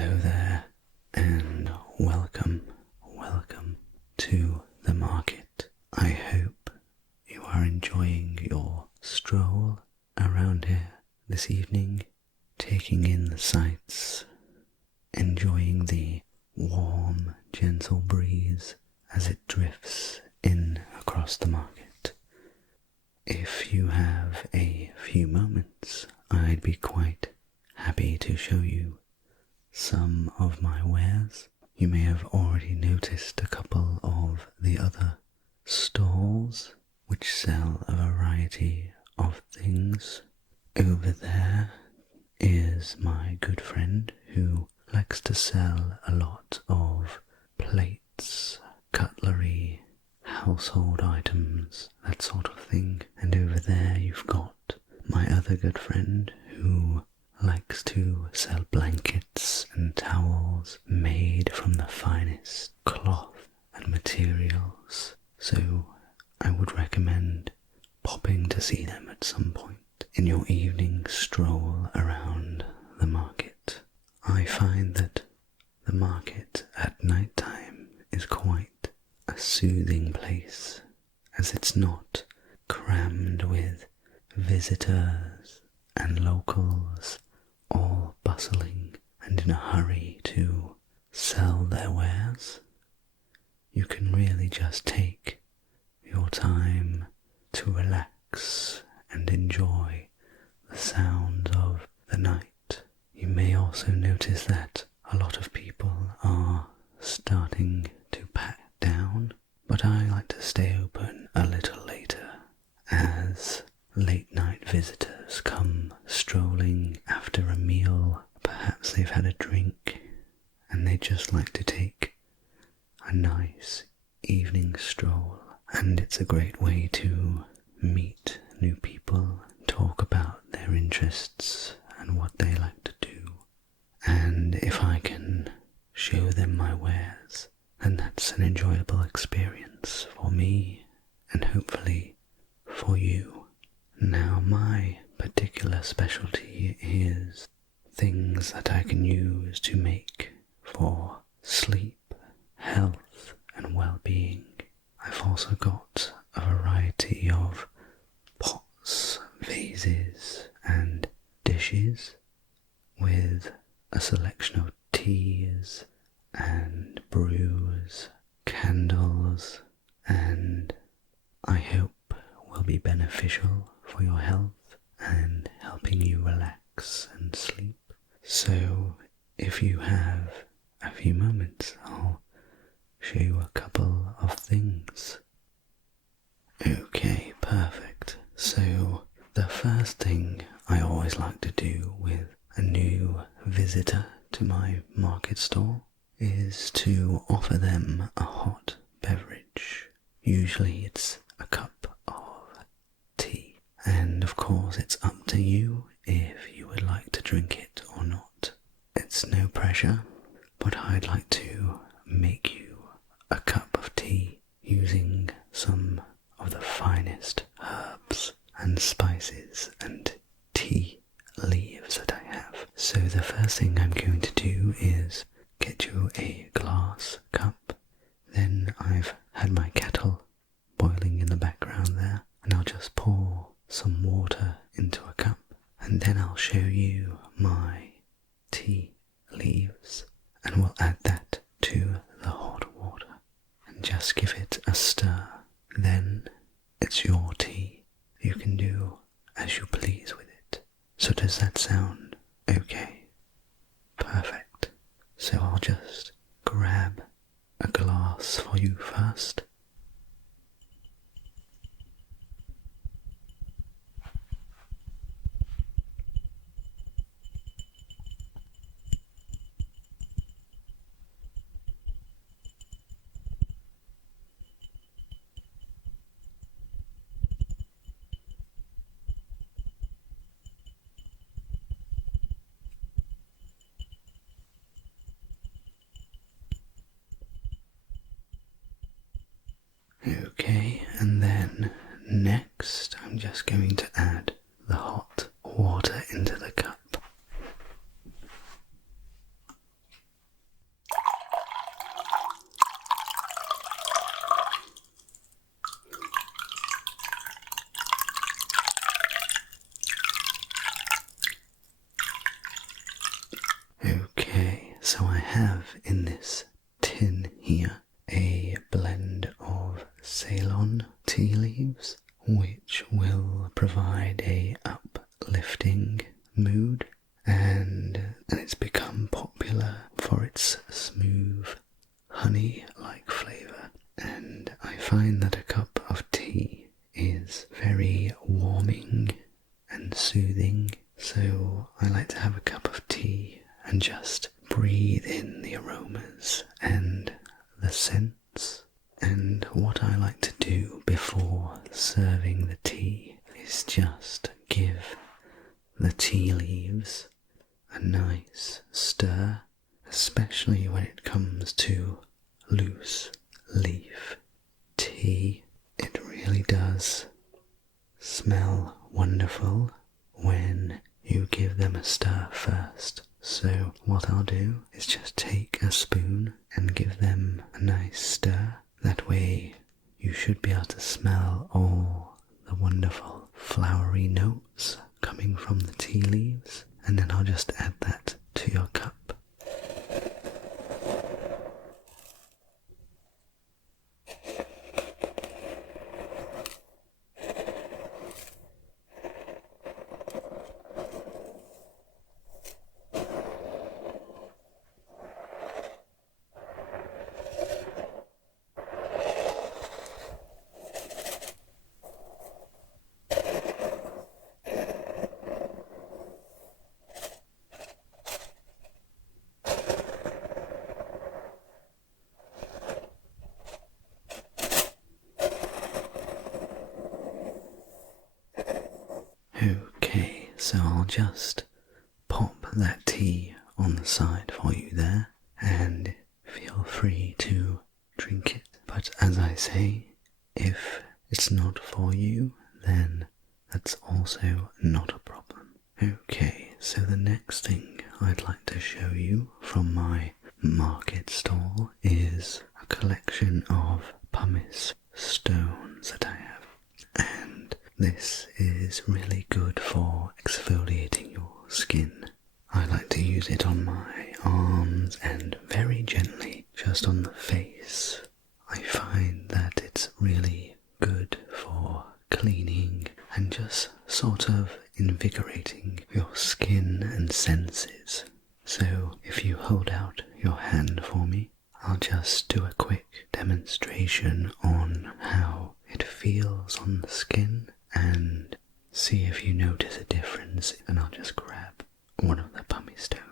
Hello there, and welcome to the market. I hope you are enjoying your stroll around here this evening, taking in the sights, enjoying the warm, gentle breeze as it drifts in across the market. If you have a few moments, I'd be quite happy to show you some of my wares. You may have already noticed a couple of the other stalls which sell a variety of things. Over there is my good friend who likes to sell a lot of plates, cutlery, household items, that sort of thing. And over there you've got my other good friend who likes to sell blankets and towels made from the finest cloth and materials. So I would recommend popping to see them at some point in your evening stroll around the market. I find that the market at night time is quite a soothing place, as it's not crammed with visitors and locals all bustling and in a hurry to sell their wares. You can really just take your time to relax and enjoy the sound of the night. You may also notice that a lot of people are starting to pack down, but I like to stay open a little later as late night visitors come strolling after a meal. Perhaps they've had a drink and they just like to take a nice evening stroll, and it's a great way to meet new people, talk about their interests and what they like to do. And if I can show them my wares, then that's an enjoyable experience for me and hopefully for you. Now, my particular specialty is things that I can use to make for sleep, health and well-being. I've also got a variety of pots, vases and dishes with a selection of teas and brews, candles, and I hope will be beneficial for your health and helping you relax and sleep. So if you have a few moments, I'll show you a couple of things. Okay, perfect. So the first thing I always like to do with a new visitor to my market stall is to offer them a hot beverage. Usually it's a cup of tea, and of course it's up to you if you would like to drink it or not. It's no pressure, but I'd like to make you a cup of tea using some of the finest herbs and spices and tea leaves that I have. So the first thing I'm going to do is get you a glass cup. Then I've had my kettle boiling in the background there, and I'll just pour some water into a cup, and then I'll show you my tea leaves, and we'll add that to the hot water and just give it a stir. Then it's your tea. You can do as you please with it. So does that sound okay? Perfect. So I'll just grab a glass for you first. Okay, so I have in this tin here a blend of Ceylon tea leaves, which will provide a uplifting mood, and it's become popular for its smooth honey-like flavour, and I find that a cup of tea is very warming and soothing, so I like to have a cup of tea and just breathe in the aromas and the scents. And what I like to do before serving the tea is just give the tea leaves a nice stir, especially when it comes to loose leaf tea. It really does smell wonderful when you give them a stir first. So what I'll do is just take a spoon and give them a nice stir. That way you should be able to smell all the wonderful flowery notes coming from the tea leaves, and then I'll just add that to your cup. Okay, so I'll just pop that tea on the side for you there, and feel free to drink it. But as I say, if it's not for you, then that's also not a problem. Okay, so the next thing I'd like to show you from my market stall is a collection of pumice stones that I have. And this is really good for exfoliating your skin. I like to use it on my arms and very gently just on the face. I find that it's really good for cleaning and just sort of invigorating your skin and senses. So if you hold out your hand for me, I'll just do a quick demonstration on how it feels on the skin and see if you notice a difference, and I'll just grab one of the pumice stones.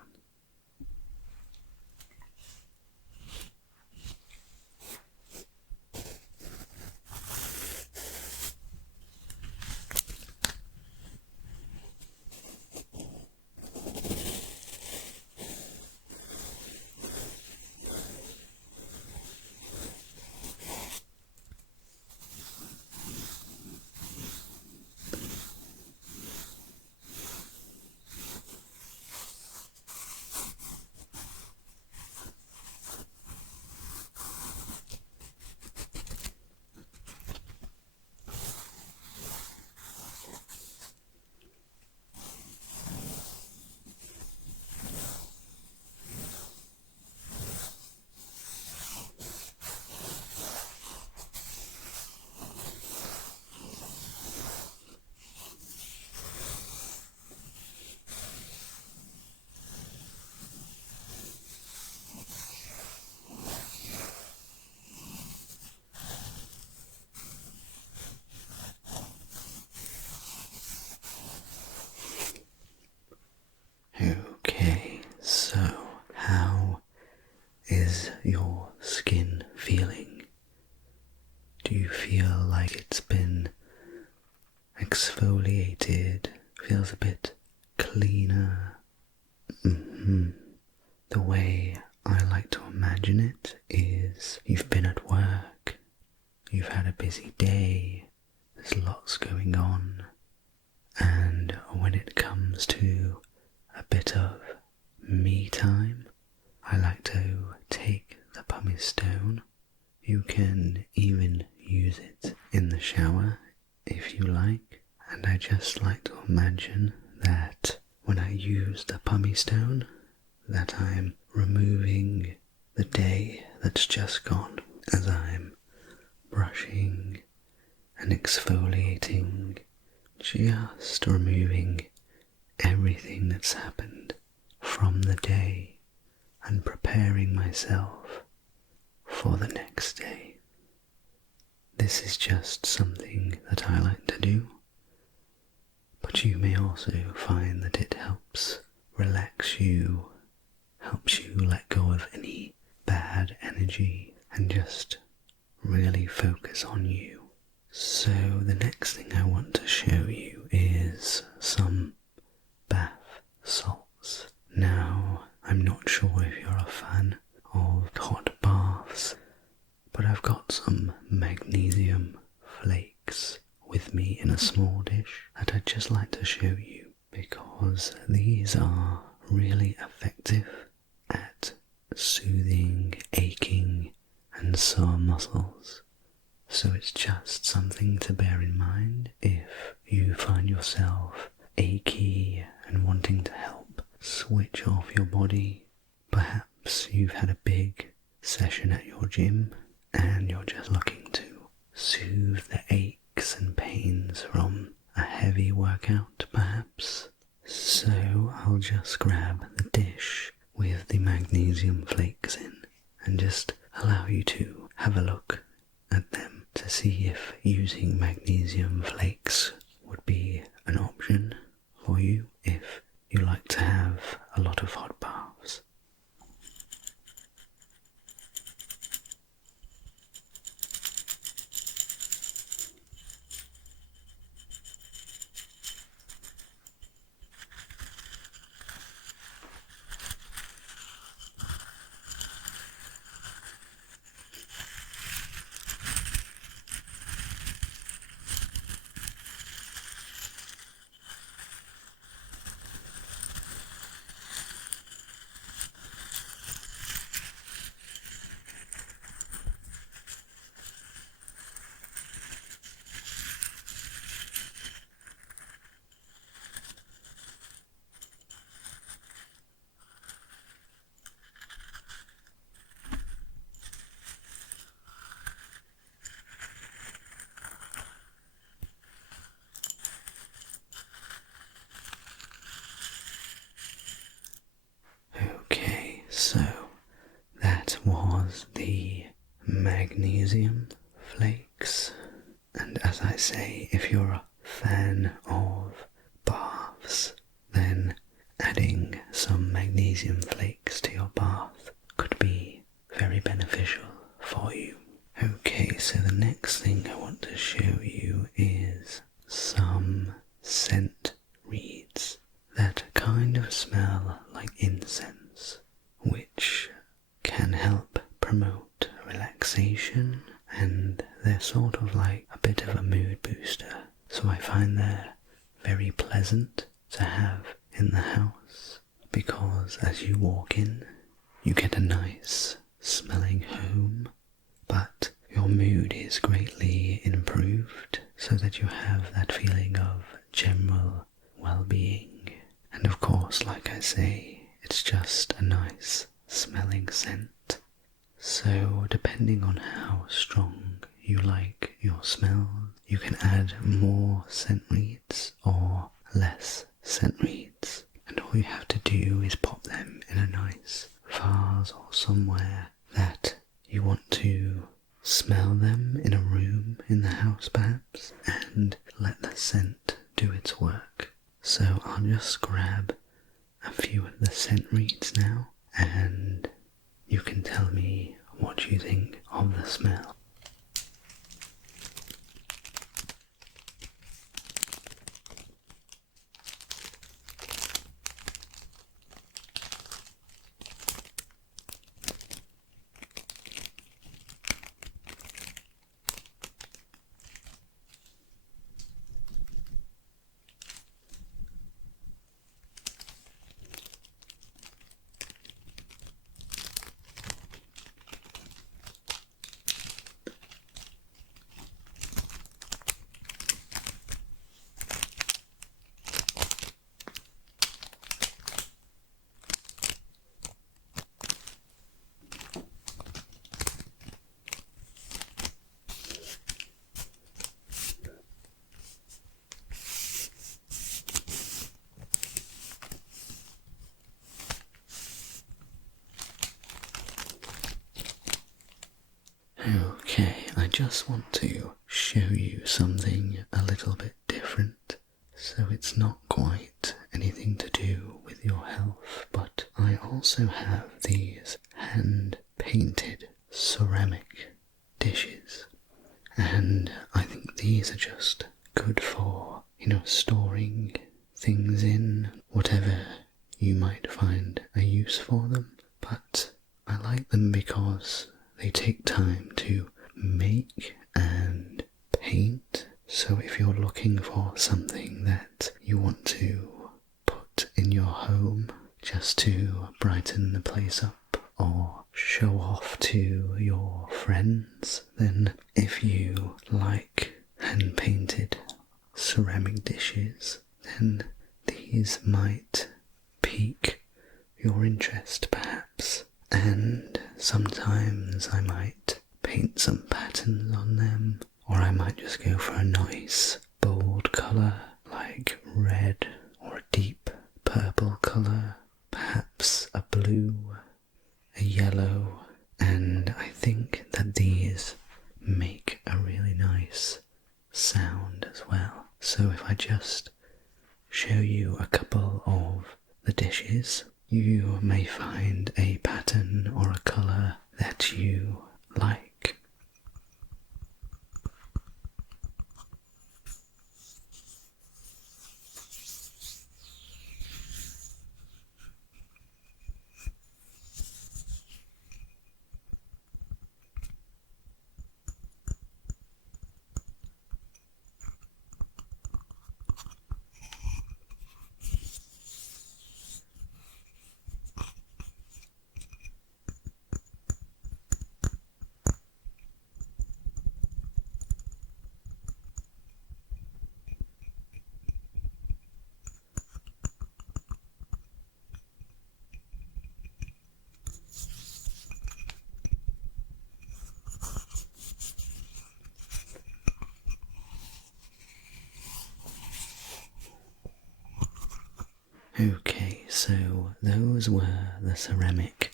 Okay, so how is your skin feeling? Do you feel like it's been exfoliated? Feels a bit cleaner? The way I like to imagine it is you've been at work, you've had a busy day, there's lots going on, and when it comes to a bit of me time, I like to take the pumice stone. You can even use it in the shower if you like, and I just like to imagine that when I use the pumice stone, that I'm removing the day that's just gone as I'm brushing and exfoliating, just removing everything that's happened from the day and preparing myself for the next day. This is just something that I like to do, but you may also find that it helps relax you, helps you let go of any bad energy and just really focus on you. So the next thing I want to show you is some bath salts. Now, I'm not sure if you're a fan of hot baths, but I've got some magnesium flakes with me in a small dish that I'd just like to show you because these are really effective at soothing aching and sore muscles. So it's just something to bear in mind if you find yourself achy and wanting to help switch off your body. Perhaps you've had a big session at your gym and you're just looking to soothe the aches and pains from a heavy workout, perhaps. So I'll just grab the dish with the magnesium flakes in and just allow you to have a look at them to see if using magnesium flakes would be an option for you if you like to have a lot of hot baths. Okay, so that was the magnesium flakes. And as I say, if you're a fan of baths, then adding some magnesium flakes to your bath could be very beneficial for you. Okay, so the next thing I want to show you is some scent reeds that kind of smell like incense, which can help promote relaxation, and they're sort of like a bit of a mood booster. So I find they're very pleasant to have in the house because as you walk in, you get a nice smelling home, but your mood is greatly improved so that you have that feeling of general well-being. And of course, like I say, it's just a nice smelling scent. So depending on how strong you like your smell, you can add more scent reeds or less scent reeds. And all you have to do is pop them in a nice vase or somewhere that you want to smell them in a room in the house perhaps, and let the scent do its work. So I'll just grab a few of the scent reeds now and you can tell me what you think of the smell. just want to show you something a little bit different. So it's not quite anything to do with your health, but I also have these hand-painted ceramic dishes. And I think these are just good for, storing things in, whatever you might find a use for them. But I like them because they take time to make and paint. So if you're looking for something that you want to put in your home just to brighten the place up or show off to your friends, then if you like hand-painted ceramic dishes, then these might pique your interest perhaps. And sometimes I might paint some patterns on them, or I might just go for a nice bold colour like red or a deep purple colour, perhaps a blue, a yellow, and I think that these make a really nice sound as well. So if I just show you a couple of the dishes, you may find a pattern or a colour that you like. Okay, so those were the ceramic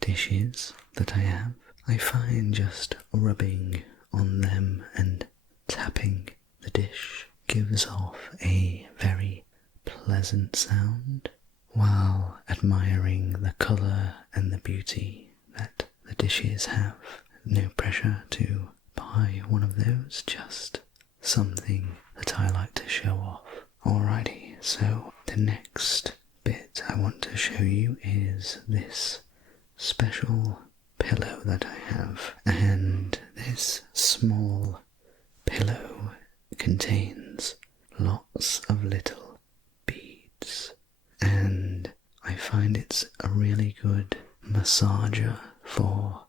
dishes that I have. I find just rubbing on them and tapping the dish gives off a very pleasant sound, while admiring the colour and the beauty that the dishes have. No pressure to buy one of those, just something that I like to show off. Alrighty, so the next bit I want to show you is this special pillow that I have, and this small pillow contains lots of little beads, and I find it's a really good massager for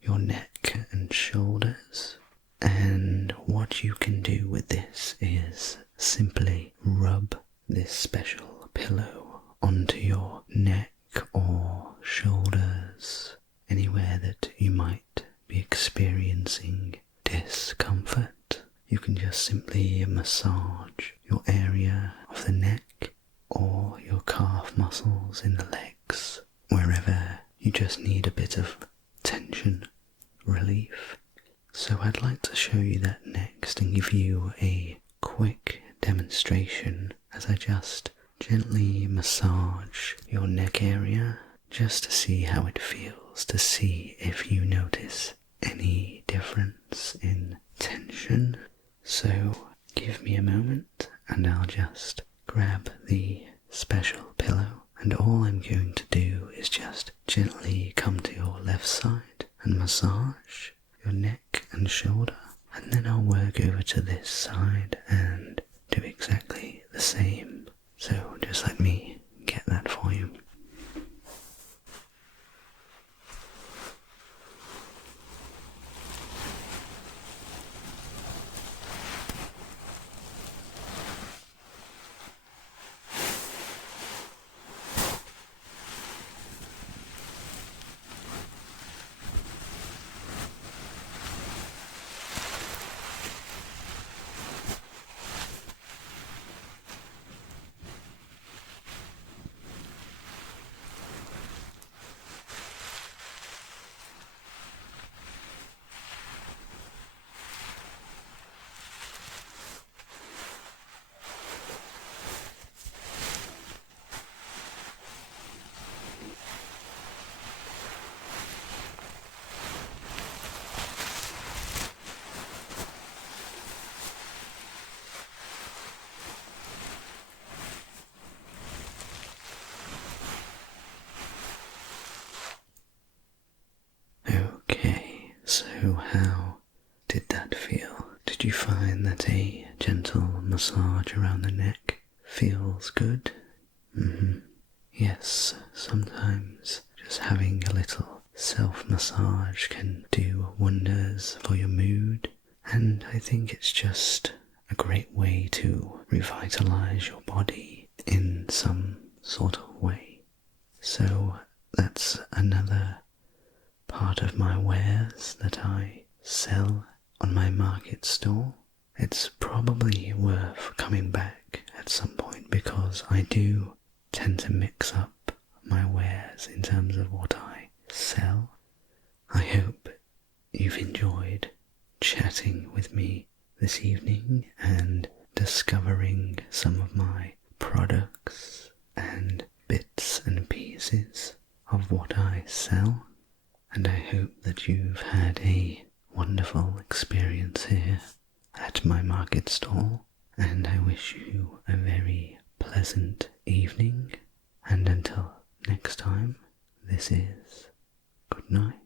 your neck and shoulders. And what you can do with this is simply rub this special pillow onto your neck or shoulders, anywhere that you might be experiencing discomfort. You can just simply massage your area of the neck or your calf muscles in the legs, wherever you just need a bit of tension relief. So I'd like to show you that next and give you a quick demonstration as I just gently massage your neck area just to see how it feels, to see if you notice any difference in tension. So give me a moment and I'll just grab the special pillow, and all I'm going to do is just gently come to your left side and massage your neck and shoulder, and then I'll work over to this side and do exactly the same. So just let me get that for you. that a gentle massage around the neck feels good? Yes, sometimes just having a little self-massage can do wonders for your mood, and I think it's just a great way to revitalize your body in some sort of way. So that's another part of my wares that I sell on my market stall. It's probably worth coming back at some point because I do tend to mix up my wares in terms of what I sell. I hope you've enjoyed chatting with me this evening and discovering some of my products and bits and pieces of what I sell, and I hope that you've had a wonderful experience here at my market stall, and I wish you a very pleasant evening, and until next time, this is good night.